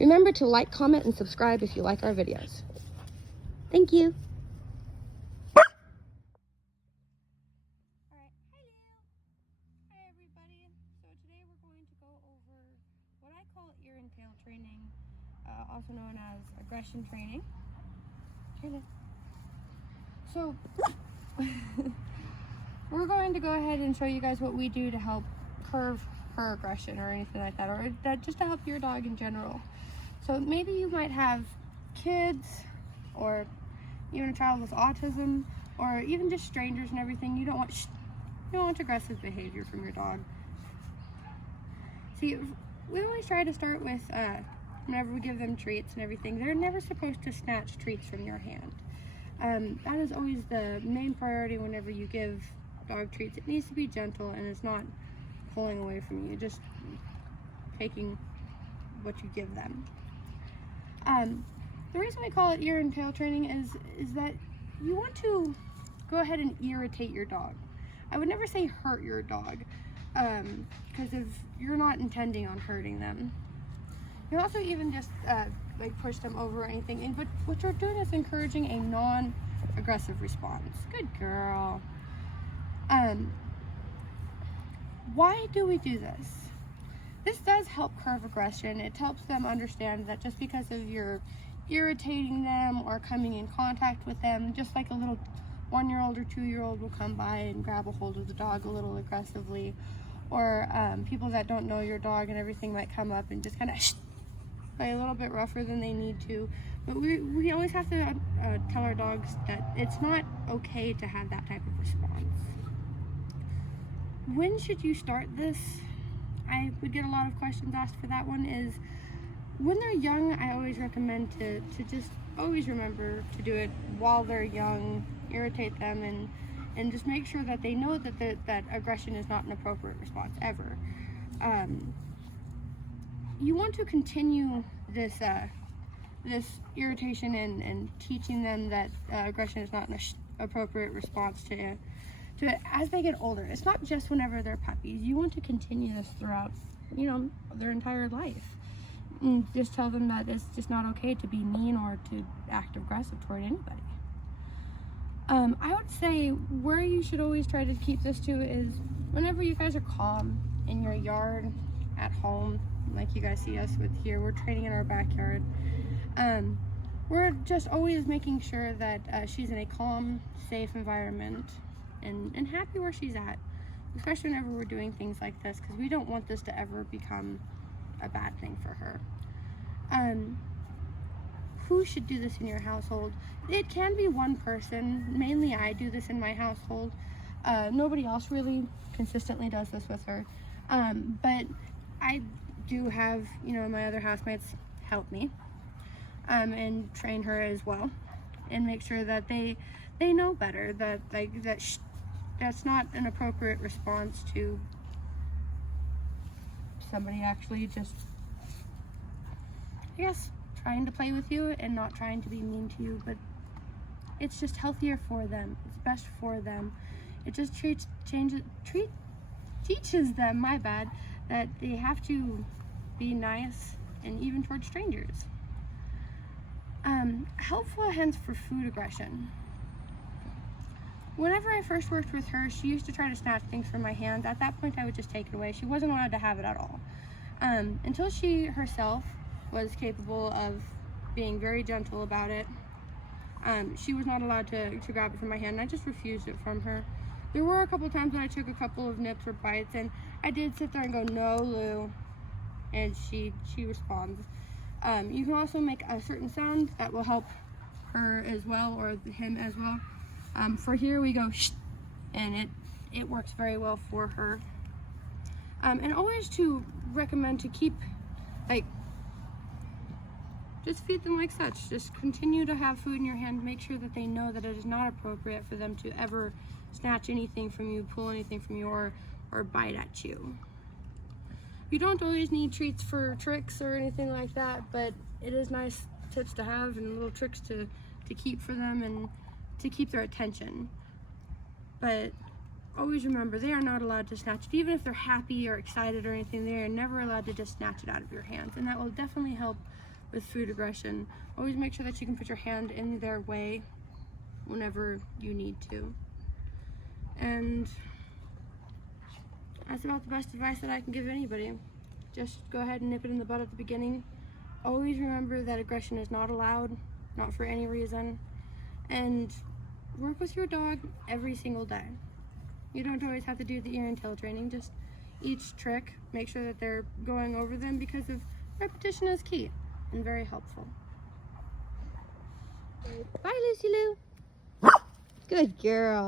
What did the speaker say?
Remember to like, comment, and subscribe if you like our videos. Thank you. Alright, hi Lou. Hi everybody. So today we're going to go over what I call ear and tail training, also known as aggression training. So we're going to go ahead and show you guys what we do to help curb her aggression or anything like that, or that just to help your dog in general. So maybe you might have kids or even a child with autism or even just strangers and everything. You don't want aggressive behavior from your dog. See, we always try to start with whenever we give them treats and everything, they're never supposed to snatch treats from your hand. That is always the main priority whenever you give dog treats. It needs to be gentle and it's not pulling away from you, just taking what you give them. The reason we call it ear and tail training is that you want to go ahead and irritate your dog. I would never say hurt your dog, because if you're not intending on hurting them. You also even just like push them over or anything, but what you're doing is encouraging a non-aggressive response. Good girl. Why do we do this? This does help curb aggression. It helps them understand that just because of you're irritating them or coming in contact with them, just like a little 1-year-old or 2-year-old will come by and grab a hold of the dog a little aggressively, or people that don't know your dog and everything might come up and just kind of play a little bit rougher than they need to. But we always have to tell our dogs that it's not okay to have that type of response. When should you start this? I would get a lot of questions asked for that one. Is when they're young, I always recommend to just always remember to do it while they're young, irritate them, and just make sure that they know that aggression is not an appropriate response ever. You want to continue this irritation and teaching them that aggression is not an appropriate response to it as they get older. It's not just whenever they're puppies. You want to continue this throughout, their entire life. And just tell them that it's just not okay to be mean or to act aggressive toward anybody. I would say where you should always try to keep this to is whenever you guys are calm in your yard, at home, like you guys see us with here, we're training in our backyard. We're just always making sure that she's in a calm, safe environment and happy where she's at, especially whenever we're doing things like this, because we don't want this to ever become a bad thing for her. Who should do this in your household? It can be one person. Mainly I do this in my household. Nobody else really consistently does this with her. But I do have, my other housemates help me and train her as well, and make sure that they know better, that that's not an appropriate response to somebody actually just, I guess, trying to play with you and not trying to be mean to you. But it's just healthier for them. It's best for them. It just teaches them, my bad, that they have to be nice, and even towards strangers. Helpful hints for food aggression. Whenever I first worked with her, she used to try to snatch things from my hands. At that point, I would just take it away. She wasn't allowed to have it at all. Until she herself was capable of being very gentle about it, she was not allowed to grab it from my hand, and I just refused it from her. There were a couple times when I took a couple of nips or bites, and I did sit there and go, "No, Lou," and she responds. You can also make a certain sound that will help her as well, or him as well. For here we go, shh, and it works very well for her. And always to recommend to keep, just feed them like such. Just continue to have food in your hand. Make sure that they know that it is not appropriate for them to ever snatch anything from you, pull anything from you, or bite at you. You don't always need treats for tricks or anything like that, but it is nice tips to have and little tricks to keep for them and to keep their attention. But always remember they are not allowed to snatch it. Even if they're happy or excited or anything, they are never allowed to just snatch it out of your hands. And that will definitely help with food aggression. Always make sure that you can put your hand in their way whenever you need to. And that's about the best advice that I can give anybody. Just go ahead and nip it in the bud at the beginning. Always remember that aggression is not allowed, not for any reason. And work with your dog every single day. You don't always have to do the ear and tail training. Just each trick, make sure that they're going over them, because of repetition is key and very helpful. Bye, Lucy Lou. Good girl.